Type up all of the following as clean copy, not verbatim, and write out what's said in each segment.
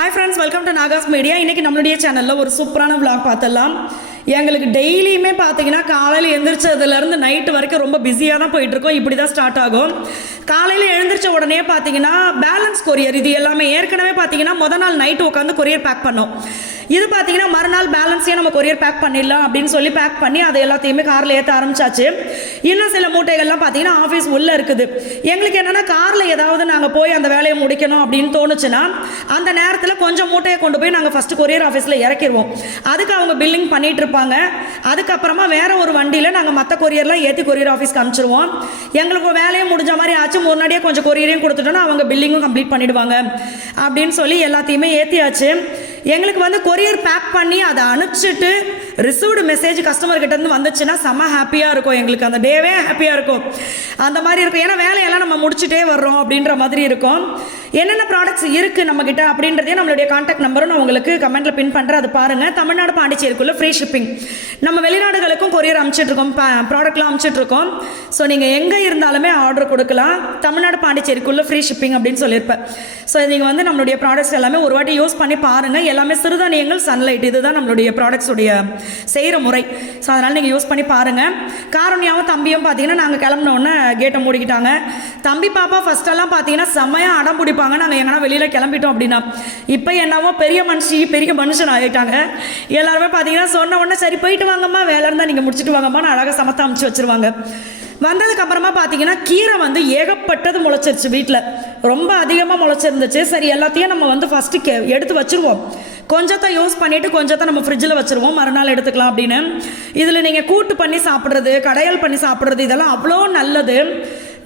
Hi friends, welcome to Nahash media. இன்றைக்கி நம்மளுடைய சேனலில் ஒரு சூப்பரான விளாக் பார்த்துடலாம். எங்களுக்கு டெய்லியுமே பார்த்தீங்கன்னா காலையில் எழுந்திரிச்சதுலேருந்து நைட்டு வரைக்கும் ரொம்ப பிஸியாக தான் போயிட்டுருக்கோம். இப்படி தான் ஸ்டார்ட் ஆகும். காலையில் எழுந்திரிச்ச உடனே பார்த்தீங்கன்னா பேலன்ஸ் கொரியர் இது எல்லாமே ஏற்கனவே பார்த்தீங்கன்னா முதல் நாள் நைட்டு உட்காந்து கொரியர் பேக் பண்ணோம். இது பார்த்தீங்கன்னா மறுநாள் பேலன்ஸே நம்ம கொரியர் பேக் பண்ணிடலாம் அப்படின்னு சொல்லி பேக் பண்ணி அதை எல்லாத்தையுமே காரில் ஏற்ற ஆரம்பிச்சாச்சு. இன்னும் சில மூட்டைகள்லாம் பார்த்தீங்கன்னா ஆஃபீஸ் உள்ளே இருக்குது. எங்களுக்கு என்னென்னா காரில் ஏதாவது நாங்கள் போய் அந்த வேலையை முடிக்கணும் அப்படின்னு தோணுச்சுன்னா அந்த நேரத்தில் கொஞ்சம் மூட்டையை கொண்டு போய் நாங்கள் ஃபஸ்ட்டு கொரியர் ஆஃபீஸில் இறக்கிடுவோம். அதுக்கு அவங்க பில்லிங் பண்ணிகிட்டு இருப்பாங்க. அதுக்கப்புறமா வேற ஒரு வண்டியில் நாங்கள் மற்ற கொரியர்லாம் ஏற்றி கொரியர் ஆஃபீஸ்க்கு அனுப்பிச்சிருவோம். எங்களுக்கு வேலையும் முடிஞ்ச மாதிரி ஆச்சு. முன்னாடியே கொஞ்சம் கொரியரையும் கொடுத்துட்டோன்னா அவங்க பில்லிங்கும் கம்ப்ளீட் பண்ணிவிடுவாங்க அப்படின்னு சொல்லி எல்லாத்தையுமே ஏற்றியாச்சு. எங்களுக்கு வந்து கொரியர் பேக் பண்ணி அதை அனுப்பிச்சிட்டு ரிசீவ்டு மெசேஜ் கஸ்டமர்கிட்டேருந்து வந்துச்சுன்னா செம்ம ஹாப்பியாக இருக்கும். எங்களுக்கு அந்த டேவே ஹாப்பியாக இருக்கும். அந்த மாதிரி இருக்கும். ஏன்னா வேலையெல்லாம் நம்ம முடிச்சுட்டே வர்றோம் அப்படின்ற மாதிரி இருக்கும். என்னென்ன ப்ராடக்ட்ஸ் இருக்குது நம்மக்கிட்ட அப்படின்றதே நம்மளுடைய கான்டாக்ட் நம்பரும் நான் உங்களுக்கு கமெண்ட்டில் பின் பண்ணுறேன். அது பாருங்கள். தமிழ்நாடு பாண்டிச்சேரிக்குள்ளே ஃப்ரீ ஷிப்பிங். நம்ம வெளிநாடுகளுக்கும் கொரியர் அனுப்பிச்சிட்ருக்கோம், ப்ராடக்ட்லாம் அனுப்பிச்சிட்ருக்கோம். ஸோ நீங்கள் எங்கே இருந்தாலுமே ஆர்டர் கொடுக்கலாம். தமிழ்நாடு பாண்டிச்சேரிக்குள்ளே ஃப்ரீ ஷிப்பிங் அப்படின்னு சொல்லியிருப்பேன். ஸோ நீங்கள் வந்து நம்மளுடைய ப்ராடக்ட்ஸ் எல்லாமே ஒரு வாட்டி யூஸ் பண்ணி பாருங்கள். எல்லாமே சிறுதானியங்கள், சன்லைட், இதுதான் நம்மளுடைய ப்ராடக்ட்ஸுடைய செய்கிற முறை. ஸோ அதனால் நீங்கள் யூஸ் பண்ணி பாருங்கள். காரணியாவும் தம்பியும் பார்த்தீங்கன்னா நாங்கள் கிளம்பினோடனே கேட்டை மூடிக்கிட்டாங்க. தம்பி பாப்பா ஃபஸ்ட்டெல்லாம் பார்த்தீங்கன்னா செம்மையாக அடம் பிடிப்பாங்க நாங்கள் எங்கன்னா வெளியில் கிளம்பிட்டோம் அப்படின்னா. இப்போ என்னவோ பெரிய மனுஷன் ஆகிட்டாங்க. எல்லாருமே பார்த்தீங்கன்னா சொன்ன உடனே சரி போயிட்டு வாங்கம்மா, வேலை இருந்தால் நீங்கள் முடிச்சுட்டு வாங்கம்மா, நான் அழகாக சமத்தை அமைச்சு வச்சுருவாங்க. வந்ததுக்கப்புறமா பார்த்தீங்கன்னா கீரை வந்து ஏகப்பட்டது முளைச்சிருச்சு. வீட்டில் ரொம்ப அதிகமாக முளைச்சிருந்துச்சு. சரி எல்லாத்தையும் நம்ம வந்து ஃபஸ்ட்டு எடுத்து வச்சுருவோம். கொஞ்சத்தை யூஸ் பண்ணிவிட்டு கொஞ்சத்தை நம்ம ஃப்ரிட்ஜில் வச்சுருவோம், மறுநாள் எடுத்துக்கலாம் அப்படின்னு. இதில் நீங்கள் கூட்டு பண்ணி சாப்பிட்றது, கடையல் பண்ணி சாப்பிட்றது இதெல்லாம் அவ்வளோ நல்லது.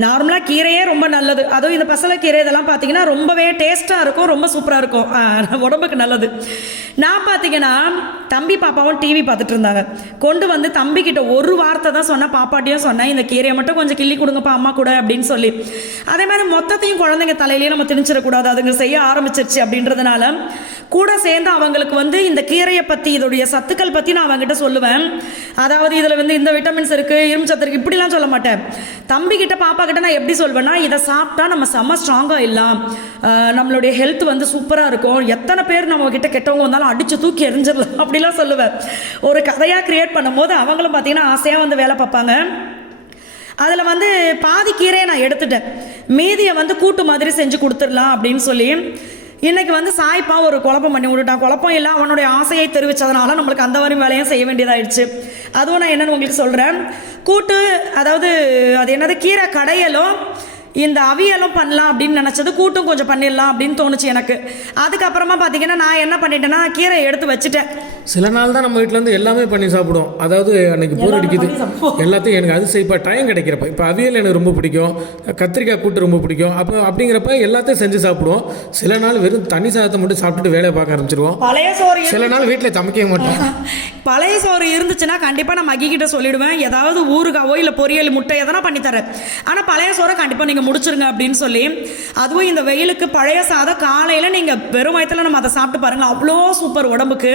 நார்மலாக கீரையே ரொம்ப நல்லது. அதுவும் இந்த பசலைக்கீரை இதெல்லாம் பார்த்தீங்கன்னா ரொம்பவே டேஸ்ட்டாக இருக்கும், ரொம்ப சூப்பராக இருக்கும், உடம்புக்கு நல்லது. நான் பார்த்தீங்கன்னா தம்பி பாப்பாவும் டிவி பார்த்துட்டு இருந்தாங்க. கொண்டு வந்து தம்பிக்கிட்ட ஒரு வார்த்தை தான் சொன்னேன், பாப்பாட்டையும் சொன்னேன், இந்த கீரையை மட்டும் கொஞ்சம் கிள்ளி கொடுங்கப்பா அம்மா கூட அப்படின்னு சொல்லி. அதே மாதிரி மொத்தத்தையும் குழந்தைங்க தலையிலேயே நம்ம திணிச்சிடக்கூடாது, அதுங்க செய்ய ஆரம்பிச்சிருச்சு அப்படின்றதுனால கூட சேர்ந்து அவங்களுக்கு வந்து இந்த கீரையை பற்றி, இதோடைய சத்துக்கள் பற்றி நான் அவங்ககிட்ட சொல்லுவேன். அதாவது இதில் வந்து இந்த விட்டமின்ஸ் இருக்குது, இரும்பு சத்து இருக்குது, இப்படிலாம் சொல்ல மாட்டேன். தம்பிக்கிட்ட பாப்பா கிட்ட நான் எப்படி சொல்வேன்னா, இதை சாப்பிட்டா நம்ம செம்ம ஸ்ட்ராங்காக இல்லாம், நம்மளுடைய ஹெல்த் வந்து சூப்பராக இருக்கும், எத்தனை பேர் நம்ம கிட்ட கெட்டவங்க வந்தாலும் அடித்து தூக்கி எறிஞ்சிடலாம் அப்படிலாம் சொல்லுவேன். ஒரு கதையாக கிரியேட் பண்ணும்போது அவங்களும் பார்த்தீங்கன்னா ஆசையாக வந்து வேலை பார்ப்பாங்க. அதில் வந்து பாதி கீரையை நான் எடுத்துட்டேன், மீதியை வந்து கூட்டு மாதிரி செஞ்சு கொடுத்துடலாம் அப்படின்னு சொல்லி. இன்றைக்கி வந்து சாய்ப்பா ஒரு குழப்பம் பண்ணி விட்டுட்டான். குழப்பம் இல்லை, அவனுடைய ஆசையை தெரிவித்ததுனால நம்மளுக்கு அந்த மாதிரி வேலையும் செய்ய வேண்டியதாகிடுச்சு. அதுவும் நான் என்னென்னு உங்களுக்கு சொல்கிறேன். கூட்டு, அதாவது அது என்னது, கீரை கடையலும் இந்த அவியலும் பண்ணலாம் அப்படின்னு நினச்சது, கூட்டும் கொஞ்சம் பண்ணிடலாம் அப்படின்னு தோணுச்சு எனக்கு. அதுக்கப்புறமா பார்த்தீங்கன்னா நான் என்ன பண்ணிட்டேன்னா கீரை எடுத்து வச்சுட்டேன். சில நாள் தான் நம்ம வீட்டில் வந்து எல்லாமே பண்ணி சாப்பிடுவோம். அதாவது அன்றைக்கி போர் அடிக்குது எல்லாத்தையும் எனக்கு அது செய்ப்பா டைம் கிடைக்கிறப்ப. இப்போ அவியல் எனக்கு ரொம்ப பிடிக்கும், கத்திரிக்காய் கூட்டு ரொம்ப பிடிக்கும். அப்போ அப்படிங்கிறப்ப எல்லாத்தையும் செஞ்சு சாப்பிடுவோம். சில நாள் வெறும் தண்ணி சாதத்தை மட்டும் சாப்பிட்டுட்டு வேலையை பார்க்க ஆரம்பிச்சிருவோம். பழைய சோறு சில நாள் வீட்டில் சமைக்க மாட்டோம். பழைய சோறு இருந்துச்சுன்னா கண்டிப்பாக நான் மகிக்கிட்ட சொல்லிவிடுவேன், ஏதாவது ஊறுகாவோ இல்லை பொரியல் முட்டை எதனா பண்ணித்தரேன், ஆனால் பழைய சோறை கண்டிப்பாக நீங்கள் முடிச்சிருங்க அப்படின்னு சொல்லி. அதுவும் இந்த வெயிலுக்கு பழைய சாதம் காலையில் நீங்கள் வெறும் வயிற்றுல நம்ம அதை சாப்பிட்டு பாருங்கள், அவ்வளோ சூப்பர் உடம்புக்கு.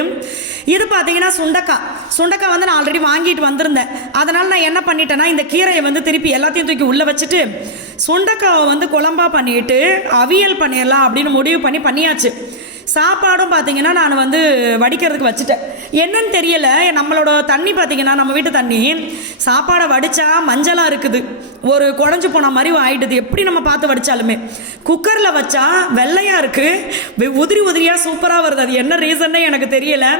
இது பார்த்தீங்கன்னா சுண்டக்காய் வந்து நான் ஆல்ரெடி வாங்கிட்டு வந்திருந்தேன். அதனால் நான் என்ன பண்ணிட்டேன்னா இந்த கீரையை வந்து திருப்பி எல்லாத்தையும் தூக்கி உள்ளே வச்சுட்டு சுண்டக்காவை வந்து குழம்பா பண்ணிட்டு அவியல் பண்ணிடலாம் அப்படின்னு முடிவு பண்ணியாச்சு. சாப்பாடும் பார்த்தீங்கன்னா நான் வந்து வடிக்கிறதுக்கு வச்சுட்டேன். என்னன்னு தெரியலை, நம்மளோட தண்ணி பார்த்தீங்கன்னா நம்ம வீட்டு தண்ணி சாப்பாடை வடித்தா மஞ்சளாக இருக்குது, ஒரு குழஞ்சி போன மாதிரி ஆகிடுது. எப்படி நம்ம பார்த்து வடித்தாலுமே குக்கரில் வச்சா வெள்ளையாக இருக்குது, உதிரியாக சூப்பராக வருது. அது என்ன ரீசன்னே எனக்கு தெரியலை.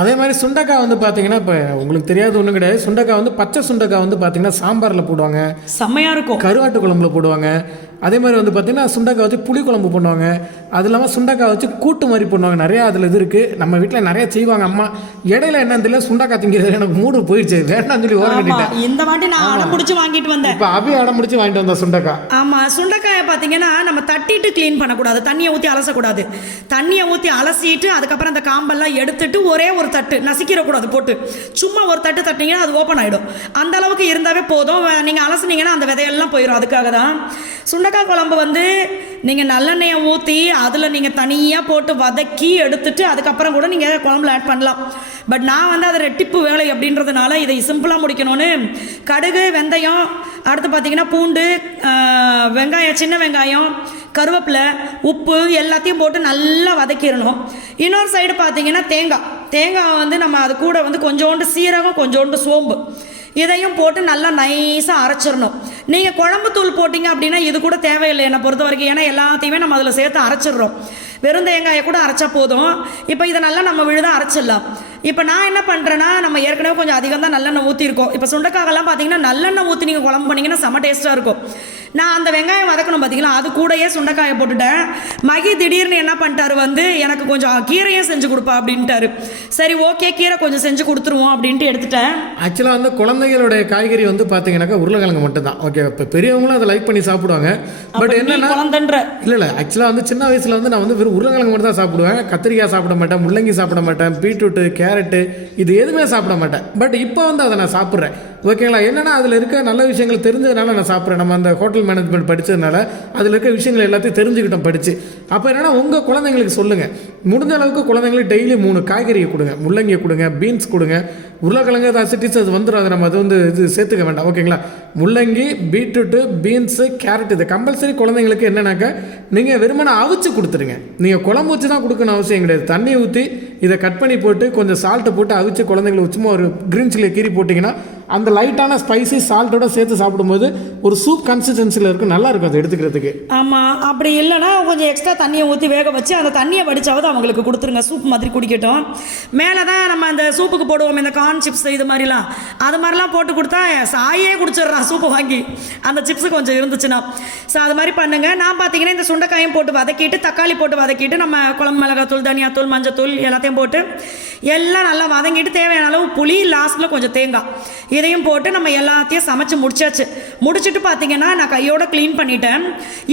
அதே மாதிரி சுண்டக்காய் வந்து பார்த்தீங்கன்னா இப்போ உங்களுக்கு தெரியாது ஒன்றும் கிடையாது. சுண்டக்காய் வந்து பச்சை சுண்டக்காய் வந்து பார்த்தீங்கன்னா சாம்பாரில் போடுவாங்க, செம்மையாக இருக்கும். கருவாட்டு குழம்புல போடுவாங்க. அதே மாதிரி வந்து பார்த்தீங்கன்னா சுண்டக்காய் வச்சு புளி குழம்பு பண்ணுவாங்க. அது இல்லாமல் சுண்டக்காய் வச்சு கூட்டு மாதிரி பண்ணுவாங்க. நிறையா அதில் இது இருக்குது. நம்ம வீட்டில் நிறையா செய்வாங்க அம்மா. இடையில என்னன்னு தெரியல, சுண்டக்காய் திங்கிறது எனக்கு மூடு போயிடுச்சு, வேண்டாம்னு சொல்லி ஓரம் கட்டிட்டேன். இந்த வாட்டி நான் அடம் முடிச்சு வாங்கிட்டு வந்தேன். இப்போ அபி அடம் முடிச்சு வாங்கிட்டு வந்தேன் சுண்டக்காய். ஆமாம், சுண்டக்காயை பார்த்தீங்கன்னா நம்ம தட்டிட்டு க்ளீன் பண்ணக்கூடாது, தண்ணியை ஊற்றி அலசக்கூடாது. தண்ணியை ஊற்றி அலசிட்டு அதுக்கப்புறம் அந்த காம்பெல்லாம் எடுத்துட்டு ஒரே ஒரு தட்டு நசிக்கிறக்கூடாது போட்டு, சும்மா ஒரு தட்டு தட்டிங்கன்னா அது ஓப்பன் ஆகிடும். அந்த அளவுக்கு இருந்தாவே போதும். நீங்கள் அலசினீங்கன்னா அந்த விதையெல்லாம் போயிடும். அதுக்காக தான் சுண்டக்காய் குழம்பு வந்து நீங்கள் நல்லெண்ணெயை ஊற்றி அதில் நீங்கள் தனியாக போட்டு வதக்கி எடுத்துட்டு அதுக்கப்புறம் கூட நீங்கள் குழம்புல ஆட் பண்ணலாம். பட் நான் வந்து அதை ரெட்டிப்பு வேலை அப்படின்றதுனால இதை சிம்பிளாக முடிக்கணும்னு கடுகு, வெந்தயம், அடுத்து பார்த்தீங்கன்னா பூண்டு, வெங்காயம், சின்ன வெங்காயம், கருவேப்பிலை, உப்பு எல்லாத்தையும் போட்டு நல்லா வதக்கிடணும். இன்னொரு சைடு பார்த்தீங்கன்னா தேங்காய் வந்து நம்ம அது கூட வந்து கொஞ்சோண்டு சீரகம், கொஞ்சோண்டு சோம்பு இதையும் போட்டு நல்லா நைஸாக அரைச்சிடணும். நீங்கள் குழம்பு தூள் போட்டிங்க அப்படின்னா இது கூட தேவையில்லை என்னை பொறுத்த வரைக்கும். ஏன்னா எல்லாத்தையுமே நம்ம அதில் சேர்த்து அரைச்சிடுறோம். வெறும் தேங்காயை கூட அரைச்சா போதும். இப்போ இதை நல்லா நம்ம விழுதாக அரைச்சிடலாம். இப்போ நான் என்ன பண்ணுறேன்னா, நம்ம ஏற்கனவே கொஞ்சம் அதிகம் தான் நல்லெண்ணெய் ஊற்றிருக்கோம். இப்போ சுண்டைக்காகலாம் பார்த்தீங்கன்னா நல்லெண்ணெய் ஊற்றி நீங்கள் குழம்பு பண்ணிங்கன்னா செம்ம டேஸ்ட்டாக இருக்கும். நான் அந்த வெங்காயம் வதக்கணும் பார்த்தீங்களா, அது கூடயே சுண்டைக்காயை போட்டுட்டேன். மகி திடீர்னு என்ன பண்ணிட்டாரு வந்து, எனக்கு கொஞ்சம் கீரையும் செஞ்சு கொடுப்பா அப்படின்ட்டாரு. சரி ஓகே, கீரை கொஞ்சம் செஞ்சு கொடுத்துருவோம் அப்படின்ட்டு எடுத்துட்டேன். ஆக்சுவலாக வந்து குழந்தைகளுடைய காய்கறி வந்து பார்த்தீங்கன்னாக்கா உருளைக்கிழங்கு மட்டும்தான். ஓகே, இப்போ பெரியவங்களும் அதை லைக் பண்ணி சாப்பிடுவாங்க. பட் என்னன்னா குழந்தைன்ற இல்லை ஆக்சுவலாக வந்து சின்ன வயசில் வந்து நான் வந்து வெறும் உருளைக்கிழங்கு மட்டும் தான் சாப்பிடுவேன். கத்திரிக்காய் சாப்பிட மாட்டேன், முள்ளங்கி சாப்பிட மாட்டேன், பீட்ரூட்டு, கேரட்டு இது எதுவுமே சாப்பிட மாட்டேன். பட் இப்போ வந்து அதை நான் சாப்பிட்றேன். ஓகேங்களா, என்னென்னா அதில் இருக்க நல்ல விஷயங்கள் தெரிஞ்சதுனால நான் சாப்பிட்றேன். நம்ம அந்த ஹோட்டல் மேனேஜ்மெண்ட் படித்ததுனால அதில் இருக்க விஷயங்கள் எல்லாத்தையும் தெரிஞ்சுக்கிட்டோம் படித்து. அப்போ என்னென்னா உங்கள் குழந்தைங்களுக்கு சொல்லுங்கள், முடிஞ்ச அளவுக்கு குழந்தைங்களுக்கு டெய்லி 3 காய்கறியை கொடுங்க. முள்ளங்கியை கொடுங்க, பீன்ஸ் கொடுங்க, உருளைக்கிழங்கு அசிட்டிஸ் அது வந்துடும். அதை நம்ம அது வந்து இது சேர்த்துக்க வேண்டாம். ஓகேங்களா, முள்ளங்கி, பீட்ரூட்டு, பீன்ஸு, கேரட் இது கம்பல்சரி குழந்தைங்களுக்கு என்னன்னாக்கா நீங்கள் வெறுமனை அவிச்சு கொடுத்துருங்க. நீங்கள் குழம்பு வச்சு தான் கொடுக்கணும் அவசியம் கிடையாது. தண்ணி ஊற்றி இதை கட் பண்ணி போட்டு கொஞ்சம் சால்ட்டு போட்டு அவிச்சு குழந்தைங்களுக்கு சும்மா ஒரு க்ரீன் சில்லியை கீறி போட்டிங்கன்னா அந்த லைட்டான ஸ்பைசி சால்ட்டோட சேர்த்து சாப்பிடும்போது ஒரு சூப் கன்சிஸ்டன்சியில் இருக்கும், நல்லா இருக்கும் அது எடுத்துக்கிறதுக்கு. ஆமாம், அப்படி இல்லைன்னா கொஞ்சம் எக்ஸ்ட்ரா தண்ணியை ஊற்றி வேக வச்சு அந்த தண்ணியை வடிச்சாவது அவங்களுக்கு கொடுத்துருங்க, சூப் மாதிரி குடிக்கட்டும். மேலே தான் நம்ம அந்த சூப்புக்கு போடுவோம் இந்த கார்ன் சிப்ஸ் இது மாதிரிலாம், அது மாதிரிலாம் போட்டு கொடுத்தா சாயே குடிச்சிடுறான் சூப்பு வாங்கி, அந்த சிப்ஸு கொஞ்சம் இருந்துச்சுன்னா. ஸோ அது மாதிரி பண்ணுங்கள். நான் பார்த்தீங்கன்னா இந்த சுண்டைக்காயும் போட்டு வதக்கிட்டு, தக்காளி போட்டு வதக்கிட்டு, நம்ம குழம்பு மிளகாத்தூள், தனியாத்தூள், மஞ்சத்தூள் எல்லாத்தையும் போட்டு எல்லாம் நல்லா வதங்கிட்டு தேவையான அளவு புளி, லாஸ்ட்டில் கொஞ்சம் தேங்காய் இதையும் போட்டு நம்ம எல்லாத்தையும் சமைச்சு முடிச்சுட்டு பார்த்தீங்கன்னா நான் கையோட க்ளீன் பண்ணிட்டேன்.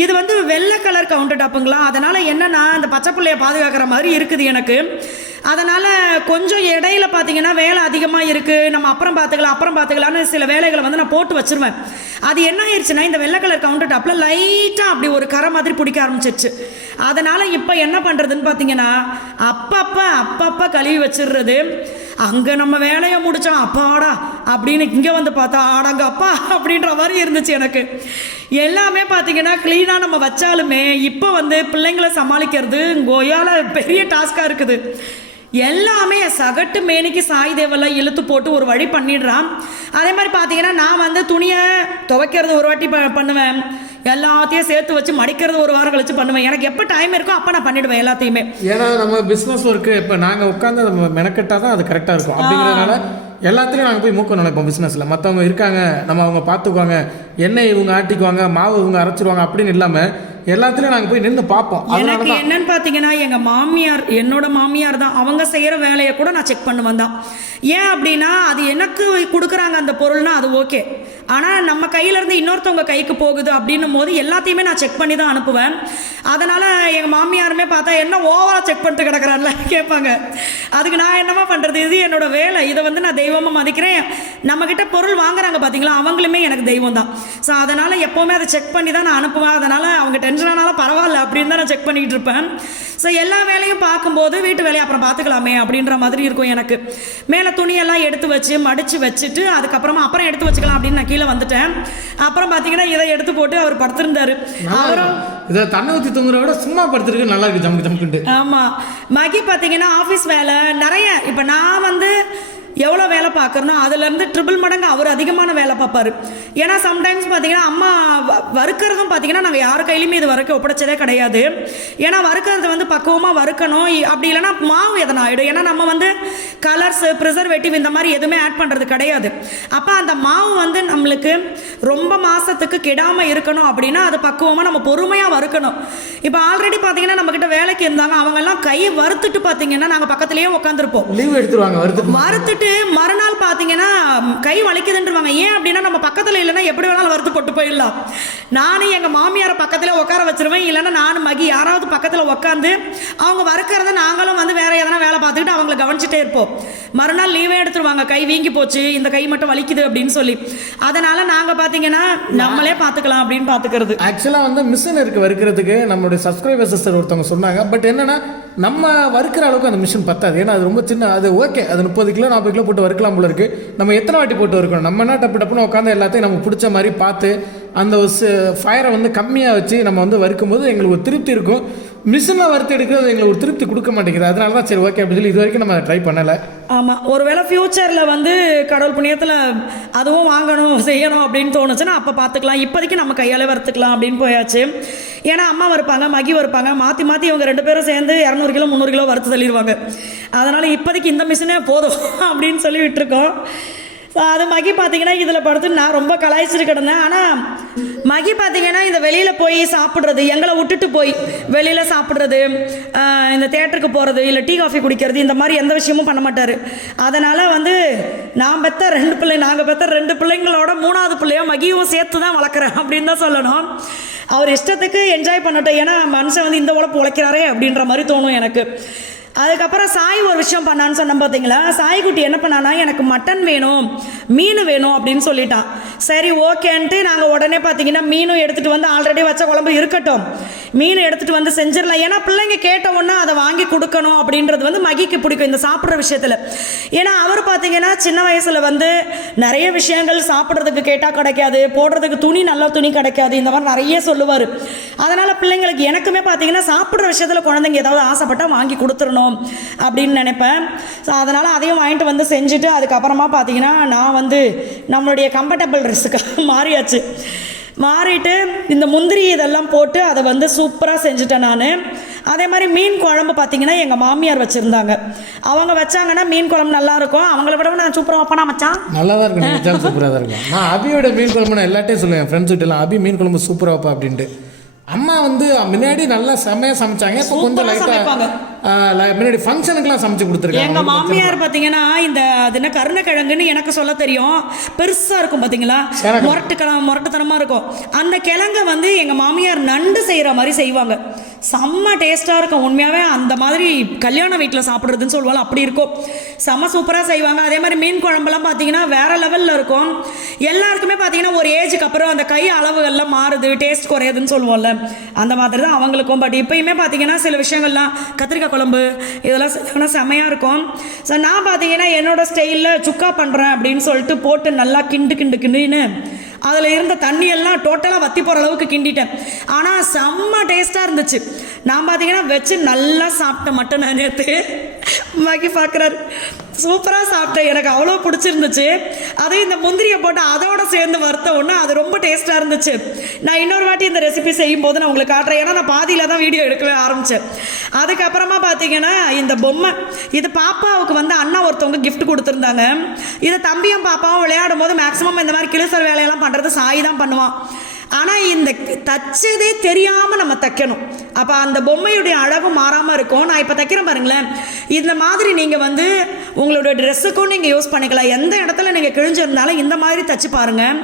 இது வந்து வெள்ளை கலர் கவுண்டர் டாப்புங்களா, அதனால் என்னென்னா அந்த பச்சை பிள்ளையை பாதுகாக்கிற மாதிரி இருக்குது எனக்கு. அதனால் கொஞ்சம் இடையில பார்த்தீங்கன்னா வேலை அதிகமாக இருக்குது, நம்ம அப்புறம் பார்த்துக்கலான்னு சில வேலைகளை வந்து நான் போட்டு வச்சுருவேன். அது என்ன ஆயிடுச்சுன்னா இந்த வெள்ளை கலர் கவுண்டர் டாப்பில் லைட்டாக அப்படி ஒரு கரை மாதிரி பிடிக்க ஆரம்பிச்சிருச்சு. அதனால் இப்போ என்ன பண்ணுறதுன்னு பார்த்தீங்கன்னா அப்பப்போ கழுவி வச்சிடுறது. அங்கே நம்ம வேலையை முடித்தோம் அப்பாடா அப்படின்னு இங்கே வந்து பார்த்தா ஆடாங்க அப்பா அப்படின்ற மாதிரி இருந்துச்சு எனக்கு. எல்லாமே பார்த்தீங்கன்னா க்ளீனாக நம்ம வச்சாலுமே இப்போ வந்து பிள்ளைங்களை சமாளிக்கிறது கோயால பெரிய டாஸ்காக இருக்குது. எல்லாமே சகட்டு மேனிக்கு சாய் தேவெல்லாம் இழுத்து போட்டு ஒரு வழி பண்ணிடுறான். அதே மாதிரி பார்த்தீங்கன்னா நான் வந்து துணியை துவைக்கிறது ஒரு வாட்டி பண்ணுவேன், எல்லாத்தையும் சேர்த்து வச்சு மடிக்கிறது ஒரு வாரம் கழிச்சு பண்ணுவேன். எனக்கு எப்போ டைம் இருக்கோ அப்போ நான் பண்ணிவிடுவேன் எல்லாத்தையுமே. ஏன்னா நம்ம பிஸ்னஸ் ஒர்க்கு இப்போ நாங்கள் உட்காந்து நம்ம மெனக்கெட்டால் தான் அது கரெக்டாக இருக்கும். அப்படிங்கிறதுனால எல்லாத்துலேயும் நாங்கள் போய் மூக்க நினைப்போம். பிஸ்னஸில் மற்றவங்க இருக்காங்க, நம்ம அவங்க பார்த்துக்குவாங்க, எண்ணெய் இவங்க ஆட்டிக்குவாங்க, மாவு இவங்க அரைச்சிருவாங்க அப்படின்னு இல்லாமல் எல்லாத்துலேயும் நாங்கள் போய் நின்று பார்ப்போம். எனக்கு என்னன்னு பார்த்தீங்கன்னா எங்கள் மாமியார், என்னோட மாமியார் தான், அவங்க செய்கிற வேலையை கூட நான் செக் பண்ணுவேன் தான். ஏன் அப்படின்னா அது எனக்கு கொடுக்குறாங்க அந்த பொருள்னா அது ஓகே, ஆனால் நம்ம கையிலேருந்து இன்னொருத்தவங்க கைக்கு போகுது அப்படின்னும் போது எல்லாத்தையுமே நான் செக் பண்ணி தான் அனுப்புவேன். அதனால் எங்கள் மாமியாருமே பார்த்தா என்ன ஓவராக செக் பண்ணிட்டு கிடக்குறான்ல கேட்பாங்க. அதுக்கு நான் என்னமா பண்ணுறது, இது என்னோட வேலை, இதை வந்து நான் தெய்வமாக மதிக்கிறேன். நம்மக்கிட்ட பொருள் வாங்குறாங்க பார்த்தீங்களா, அவங்களுமே எனக்கு தெய்வம் தான். ஸோ அதனால் எப்போவுமே அதை செக் பண்ணி தான் நான் அனுப்புவேன். அதனால் அவங்க டென்ஷன் ஆனாலும் பரவாயில்ல அப்படின்னு தான் நான் செக் பண்ணிக்கிட்டு இருப்பேன். ஸோ எல்லா வேலையும் பார்க்கும்போது வீட்டு வேலையை அப்புறம் பார்த்துக்கலாமே அப்படின்ற மாதிரி இருக்கும் எனக்கு. மேலே துணியெல்லாம் எடுத்து வச்சு மடித்து வச்சுட்டு அதுக்கப்புறமா அப்புறம் எடுத்து வச்சுக்கலாம் அப்படின்னு நான் கீழே வந்துட்டேன். அப்புறம் பார்த்தீங்கன்னா இதை எடுத்து போட்டு அவர் படுத்திருந்தாரு. அவரும் இதை தண்ணி ஊற்றி தூங்குற விட சும்மா படுத்துருக்கு, நல்லா இருக்கு ஜம்கு ஜம்குண்டு. ஆமாம், மகி பார்த்தீங்கன்னா ஆஃபீஸ் வேலை நிறைய. இப்போ நான் வந்து எவ்வளோ வேலை பார்க்குறனோ அதுலேருந்து ட்ரிபிள் மடங்கு அவர் அதிகமான வேலை பார்ப்பார். ஏன்னா சம்டைம்ஸ் பார்த்தீங்கன்னா அம்மா வறுக்கிறதும் பார்த்தீங்கன்னா நாங்கள் யார் கையிலையுமே இது வரைக்கும் ஒப்படைச்சதே கிடையாது. ஏன்னா வறுக்கிறது வந்து பக்குவமாக வறுக்கணும், அப்படி இல்லைன்னா மாவு எதனா ஆகிடும். ஏன்னா நம்ம வந்து கலர்ஸு, ப்ரிசர்வேட்டிவ் இந்த மாதிரி எதுவுமே ஆட் பண்ணுறது கிடையாது. அப்போ அந்த மாவு வந்து நம்மளுக்கு ரொம்ப மாதத்துக்கு கெடாமல் இருக்கணும் அப்படின்னா அது பக்குவமாக நம்ம பொறுமையாக வறுக்கணும். இப்போ ஆல்ரெடி பார்த்தீங்கன்னா நம்மக்கிட்ட வேலைக்கு இருந்தாங்க, அவங்கெல்லாம் கை வறுத்துட்டு பார்த்தீங்கன்னா நாங்கள் பக்கத்துலேயே உட்காந்துருப்போம், லீவ் எடுத்துருவாங்க, வறுத்துட்டு மறுநாள் பார்த்தீங்கன்னா கை வலிக்குதுன்றவாங்க. ஏன் அப்படின்னா நம்ம பக்கத்தில் இல்லைன்னா எப்படி வேணாலும் வறுத்து போட்டு போயிடலாம். நானும் எங்கள் மாமியாரை பக்கத்தில் உட்கார வச்சிருவேன், இல்லைன்னா நானும் மகி யாராவது பக்கத்தில் உட்காந்து அவங்க வறுக்கிறத நாங்களும் வந்து வேற எதனா வேலை பார்த்துக்கிட்டு அவங்கள கவனிச்சுட்டே இருப்போம். மறுநாள் லீவே எடுத்துருவாங்க, கை வீங்கி போச்சு, இந்த கை மட்டும் வலிக்குது அப்படின்னு சொல்லி. அதனால நாங்கள் பார்த்தீங்கன்னா நம்மளே பார்த்துக்கலாம் அப்படின்னு பார்த்துக்கிறது. ஆக்சுவலாக வந்து மிஷின் இருக்குது வறுக்கிறதுக்கு, நம்மளுடைய சப்ஸ்கிரைபர் சிஸ்டர் ஒருத்தவங்க சொன்னாங்க. பட் என்னன்னா நம்ம வறுக்கிற அளவுக்கு அந்த மிஷின் பத்தாது. ஏன்னா அது ரொம்ப சின்ன, அது ஓகே, அது 30 கிலோ 40 கிலோ போட்டு வறுக்கலாம் போல இருக்குது. நம்ம எத்தனை வாட்டி போட்டு வறுக்கணும், நம்ம என்ன டப்பு டப்புன்னு உட்காந்து எல்லாத்தையும் நம்ம பிடிச்ச மாதிரி பார்த்து அந்த ஃபயரை வந்து கம்மியாக வச்சு நம்ம வந்து வறுக்கும்போது எங்களுக்கு ஒரு திருப்தி இருக்கும். மிஷினில் வறுத்து எடுக்கிறது எங்களுக்கு ஒரு திருப்தி கொடுக்க மாட்டேங்குது. அதனால தான் சரி ஓகே அப்படின்னு சொல்லி இது வரைக்கும் நம்ம ட்ரை பண்ணலை. ஆமாம், ஒருவேளை ஃப்யூச்சரில் வந்து கடவுள் புண்ணியத்தில் அதுவும் வாங்கணும் செய்யணும் அப்படின்னு தோணுச்சுன்னா அப்போ பார்த்துக்கலாம். இப்போதைக்கு நம்ம கையாலே வறுத்துக்கலாம் அப்படின்னு போயாச்சு. ஏன்னா அம்மா வறுப்பாங்க, மகி வறுப்பாங்க, மாற்றி மாற்றி இவங்க 2 பேரும் சேர்ந்து 200 கிலோ 300 கிலோ வறுத்து தள்ளிடுவாங்க. அதனால் இப்போதைக்கு இந்த மிஷினே போதும் அப்படின்னு சொல்லி விட்டுருக்கோம். ஸோ அது மகி பார்த்தீங்கன்னா இதில் படுத்து நான் ரொம்ப கலாய்ச்சிட்டு கிடந்தேன். ஆனால் மகி பார்த்தீங்கன்னா இந்த வெளியில் போய் சாப்பிட்றது, எங்களை விட்டுட்டு போய் வெளியில் சாப்பிட்றது, இந்த தேட்டருக்கு போகிறது, இல்லை டீ காஃபி குடிக்கிறது, இந்த மாதிரி எந்த விஷயமும் பண்ண மாட்டார். அதனால் வந்து நாங்கள் பெற்ற 2 பிள்ளைங்களோட 3வது பிள்ளையோ மகியும் சேர்த்து தான் வளர்க்குறேன் அப்படின்னு தான் சொல்லணும். அவர் இஷ்டத்துக்கு என்ஜாய் பண்ணட்டும். ஏன்னா மனுஷன் வந்து இந்த உழைப்பு உழைக்கிறாரே அப்படின்ற மாதிரி தோணும் எனக்கு. அதுக்கப்புறம் சாய் ஒரு விஷயம் பண்ணான்னு சொன்னேன் பார்த்தீங்களா. சாய்குட்டி என்ன பண்ணானா, எனக்கு மட்டன் வேணும், மீன் வேணும் அப்படின்னு சொல்லிட்டான். சரி ஓகேன்ட்டு நாங்கள் உடனே பார்த்தீங்கன்னா மீனும் எடுத்துகிட்டு வந்து, ஆல்ரெடி வச்ச குழம்பு இருக்கட்டும், மீன் எடுத்துகிட்டு வந்து செஞ்சிடலாம். ஏன்னா பிள்ளைங்க கேட்ட உடனே அதை வாங்கி கொடுக்கணும் அப்படின்றது வந்து மகிக்கு பிடிக்கும் இந்த சாப்பிட்ற விஷயத்தில். ஏன்னா அவர் பார்த்தீங்கன்னா சின்ன வயசில் வந்து நிறைய விஷயங்கள் சாப்பிட்றதுக்கு கேட்டால் கிடைக்காது, போடுறதுக்கு துணி நல்ல துணி கிடைக்காது, இந்த மாதிரி நிறைய சொல்லுவார். அதனால் பிள்ளைங்களுக்கு எனக்குமே பார்த்தீங்கன்னா சாப்பிட்ற விஷயத்தில் குழந்தைங்க ஏதாவது ஆசைப்பட்டால் வாங்கி கொடுத்துடணும் அப்படின்னு நினைப்பேன். ஸோ அதனால் அதையும் வாங்கிட்டு வந்து செஞ்சுட்டு அதுக்கப்புறமா பார்த்தீங்கன்னா நான் வந்து நம்மளுடைய கம்ஃபர்டபுள் ட்ரெஸ்ஸுக்கு மாறிட்டு இந்த முந்திரி இதெல்லாம் போட்டு அதை வந்து சூப்பராக செஞ்சுட்டேன் நான். அதே மாதிரி மீன் குழம்பு பார்த்தீங்கன்னா எங்கள் மாமியார் வச்சுருந்தாங்க. அவங்க வச்சாங்கன்னா மீன் குழம்பு நல்லாயிருக்கும். அவங்கள விட நான் சூப்பராக வைப்பேனா மச்சான்? நல்லா தான் இருக்கும், சூப்பராக தான் இருக்கும். நான் அபியோட மீன் குழம்பு நான் எல்லாட்டையும் சொல்லுவேன், ஃப்ரெண்ட்ஸ் கிட்டலாம் அபி மீன் குழம்பு சூப்பராக வைப்பா அப்படின்ட்டு. அம்மா வந்து முன்னாடி நல்லா செம்மையாக சமைச்சாங்க. இப்போ கொஞ்சம் லைட்டாக முன்னாடி ஃபங்க்ஷனுக்குலாம் சமைச்சு கொடுத்துருக்காங்க. எங்கள் மாமியார் பார்த்தீங்கன்னா இந்த அது என்ன கருணக்கிழங்குன்னு எனக்கு சொல்ல தெரியும், பெருசாக இருக்கும் பார்த்தீங்களா, முரட்டுத்தனமாக இருக்கும். அந்த கிழங்கை வந்து எங்கள் மாமியார் நண்டு செய்கிற மாதிரி செய்வாங்க. செம்ம டேஸ்ட்டாக இருக்கும் உண்மையாகவே. அந்த மாதிரி கல்யாண வீட்டில் சாப்பிட்றதுன்னு சொல்லுவாங்க, அப்படி இருக்கும். செம்ம சூப்பராக செய்வாங்க. அதே மாதிரி மீன் குழம்புலாம் பார்த்தீங்கன்னா வேறு லெவலில் இருக்கும். எல்லாருக்குமே பார்த்தீங்கன்னா ஒரு ஏஜுக்கு அப்புறம் அந்த கை அளவுகள்லாம் மாறுது, டேஸ்ட் குறையுதுன்னு சொல்லுவோம்ல, அந்த மாதிரி தான் அவங்களுக்கும். பட் இப்போயுமே பார்த்தீங்கன்னா சில விஷயங்கள்லாம் கத்திரிக்காய் குழம்பு இதெல்லாம் செஞ்சாங்கன்னா செம்மையாக இருக்கும். ஸோ நான் பார்த்தீங்கன்னா என்னோடய ஸ்டைலில் சுக்கா பண்ணுறேன் அப்படின்னு சொல்லிட்டு போட்டு நல்லா கிண்டுன்னு அதில் இருந்த தண்ணியெல்லாம் டோட்டலாக வற்றி போகிற அளவுக்கு கிண்டிட்டேன். ஆனால் செம்ம டேஸ்ட்டாக இருந்துச்சு. நான் பார்த்தீங்கன்னா வச்சு நல்லா சாப்பிட்டேன் மட்டன். நேற்று மகி பார்க்குறாரு, சூப்பராக சாப்பிட்டேன், எனக்கு அவ்வளோ பிடிச்சிருந்துச்சு. அதையும் இந்த முந்திரியை போட்டு அதோட சேர்ந்து வறுத்த ஒன்று அது ரொம்ப டேஸ்ட்டாக இருந்துச்சு. நான் இன்னொரு வாட்டி இந்த ரெசிபி செய்யும்போது நான் உங்களுக்கு காட்டுறேன். ஏன்னா நான் பாதியில் தான் வீடியோ எடுக்கவே ஆரம்பித்தேன். அதுக்கப்புறமா பார்த்தீங்கன்னா இந்த பொம்மை இது பாப்பாவுக்கு வந்து அண்ணா ஒருத்தவங்க கிஃப்ட் கொடுத்துருந்தாங்க. இதை தம்பியும் பாப்பாவும் விளையாடும் போது மேக்ஸிமம் இந்த மாதிரி கிளிசர் வேலையெல்லாம் பண்ணுறது சாய் தான் பண்ணுவான். ஆனால் இந்த தச்சதே தெரியாமல் நம்ம தைக்கணும், அப்போ அந்த பொம்மையுடைய அழகு மாறாமல் இருக்கும். நான் இப்போ தைக்கிறேன் பாருங்களேன், இந்த மாதிரி நீங்கள் வந்து உங்களுடைய ட்ரெஸ்ஸுக்கும் நீங்கள் யூஸ் பண்ணிக்கலாம். எந்த இடத்துல நீங்கள் கிழிஞ்சிருந்தாலும் இந்த மாதிரி தைச்சு பாருங்கள்,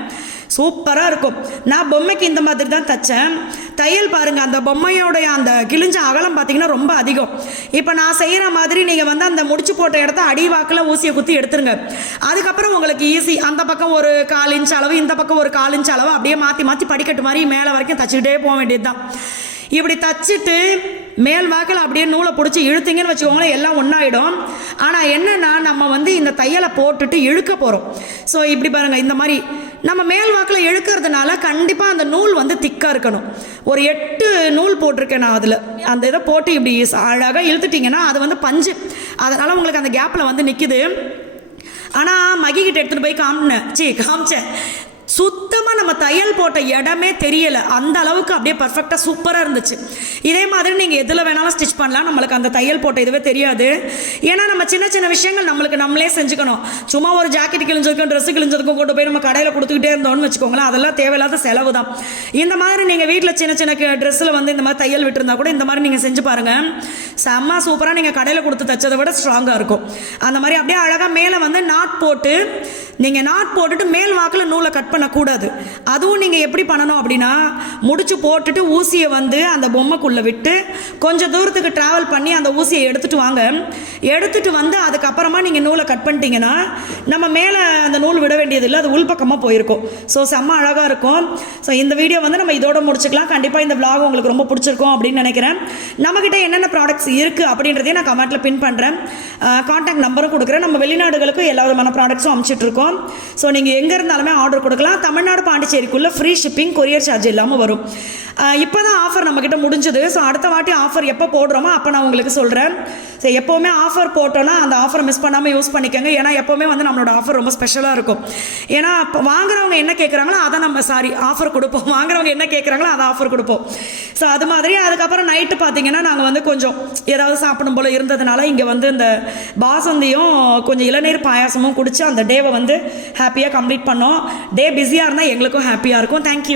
சூப்பராக இருக்கும். நான் பொம்மைக்கு இந்த மாதிரி தான் தைச்சேன். தையல் பாருங்கள், அந்த பொம்மையோடைய அந்த கிழிஞ்ச அகலம் பார்த்தீங்கன்னா ரொம்ப அதிகம். இப்போ நான் செய்கிற மாதிரி நீங்கள் வந்து அந்த முடிச்சு போட்ட இடத்த அடிவாக்கில் ஊசியை குத்தி எடுத்துருங்க. அதுக்கப்புறம் உங்களுக்கு ஈஸி. அந்த பக்கம் ஒரு 1/4 இன்ச் அளவு, இந்த பக்கம் ஒரு 1/4 இன்ச் அளவு, அப்படியே மாற்றி படிக்கட்டு மாதிரி மேலே வரைக்கும் தச்சுக்கிட்டே போக வேண்டியது தான். இப்படி தச்சுட்டு மேல் வாக்கில் அப்படியே நூலை பிடிச்சி இழுத்தீங்கன்னு வச்சுக்கோங்களேன், எல்லாம் ஒன்றாயிடும். ஆனால் என்னென்னா நம்ம வந்து இந்த தையலை போட்டுட்டு இழுக்க போகிறோம். ஸோ இப்படி பாருங்கள், இந்த மாதிரி நம்ம மேல் வாக்கில் இழுக்கிறதுனால கண்டிப்பாக அந்த நூல் வந்து திக்காக இருக்கணும். ஒரு 8 நூல் போட்டிருக்கேன் நான். அதில் அந்த இதை போட்டு இப்படி அழகாக இழுத்துட்டிங்கன்னா அது வந்து பஞ்சு, அதனால் உங்களுக்கு அந்த கேப்பில் வந்து நிற்கிது. ஆனால் மகிக்கிட்ட எடுத்துகிட்டு போய் காமிச்சேன், சுத்தமாக நம்ம தையல் போட்ட இடமே தெரியலை, அந்த அளவுக்கு அப்படியே பர்ஃபெக்டாக சூப்பராக இருந்துச்சு. இதே மாதிரி நீங்கள் எதில் வேணாலும் ஸ்டிச் பண்ணலாம், நம்மளுக்கு அந்த தையல் போட்ட இதுவே தெரியாது. ஏன்னா நம்ம சின்ன விஷயங்கள் நம்மளே செஞ்சுக்கணும். சும்மா ஒரு ஜாக்கெட் கிழிஞ்சிருக்கும், ட்ரெஸ்ஸு கிழிஞ்சதுக்கும் கொண்டு போய் நம்ம கடையில் கொடுத்துக்கிட்டே இருந்தோம்னு வச்சுக்கோங்களேன், அதெல்லாம் தேவையில்லாத செலவு தான். இந்த மாதிரி நீங்கள் வீட்டில் சின்ன ட்ரெஸ்ஸில் வந்து இந்த மாதிரி தையல் விட்டுருந்தா கூட இந்த மாதிரி நீங்கள் செஞ்சு பாருங்கள், செம்ம சூப்பராக நீங்கள் கடையில் கொடுத்து தைச்சதை விட ஸ்ட்ராங்காக இருக்கும். அந்த மாதிரி அப்படியே அழகாக மேலே வந்து நாட் போட்டுட்டு மேல் வாக்கில் நூலை கட் பண்ணக்கூடாது. அதுவும் நீங்கள் எப்படி பண்ணணும் அப்படின்னா, முடிச்சு போட்டுட்டு ஊசியை வந்து அந்த பொம்மைக்குள்ளே விட்டு கொஞ்சம் தூரத்துக்கு ட்ராவல் பண்ணி அந்த ஊசியை எடுத்துகிட்டு வந்து அதுக்கப்புறமா நீங்கள் நூலை கட் பண்ணிட்டீங்கன்னா நம்ம மேலே அந்த நூல் விட வேண்டியதில்லை, அது உள்பக்கமாக போயிருக்கும். ஸோ செம்ம அழகாக இருக்கும். ஸோ இந்த வீடியோ வந்து நம்ம இதோட முடிச்சுக்கலாம். கண்டிப்பாக இந்த vlog உங்களுக்கு ரொம்ப பிடிச்சிருக்கும் அப்படின்னு நினைக்கிறேன். நம்மக்கிட்ட என்னென்ன ப்ராடக்ட்ஸ் இருக்குது அப்படின்றதையும் நான் கமெண்ட்டில் பின் பண்ணுறேன். கான்டாக்ட் நம்பரும் கொடுக்குறேன். நம்ம வெளிநாடுகளுக்கு எல்லா விதமான ப்ராடக்ட்ஸும் அனுப்பிச்சிட்ருக்கோம். கொடுக்குறோம். ஸோ நீங்கள் எங்கே இருந்தாலுமே ஆர்டர் கொடுக்கலாம். தமிழ்நாடு பாண்டிச்சேரிக்குள்ளே ஃப்ரீ ஷிப்பிங், கொரியர் சார்ஜ் இல்லாமல் வரும். இப்போ தான் ஆஃபர் நம்மக்கிட்ட முடிஞ்சது. ஸோ அடுத்த வாட்டி ஆஃபர் எப்போ போடுறோமோ அப்போ நான் உங்களுக்கு சொல்கிறேன். ஸோ எப்போவுமே ஆஃபர் போட்டோன்னா அந்த ஆஃபரை மிஸ் பண்ணாமல் யூஸ் பண்ணிக்கோங்க. ஏன்னா எப்போவுமே வந்து நம்மளோட ஆஃபர் ரொம்ப ஸ்பெஷலாக இருக்கும். ஏன்னா இப்போ வாங்குறவங்க என்ன கேட்குறாங்களோ அதை நம்ம ஆஃபர் கொடுப்போம். வாங்குறவங்க என்ன கேட்குறாங்களோ அதை ஆஃபர் கொடுப்போம். ஸோ அது மாதிரி அதுக்கப்புறம் நைட்டு பார்த்தீங்கன்னா நாங்கள் வந்து கொஞ்சம் ஏதாவது சாப்பிடும் போல் இருந்ததுனால இங்கே வந்து இந்த பாசந்தியும் கொஞ்சம் இளநீர் பாயாசமும் குடித்து அந்த டேவை வந்து ஹாப்பியாக கம்ப்ளீட் பண்ணோம். டே பிஸியாக இருந்தால் எங்களுக்கும் ஹாப்பியாக இருக்கும். தேங்க்யூ.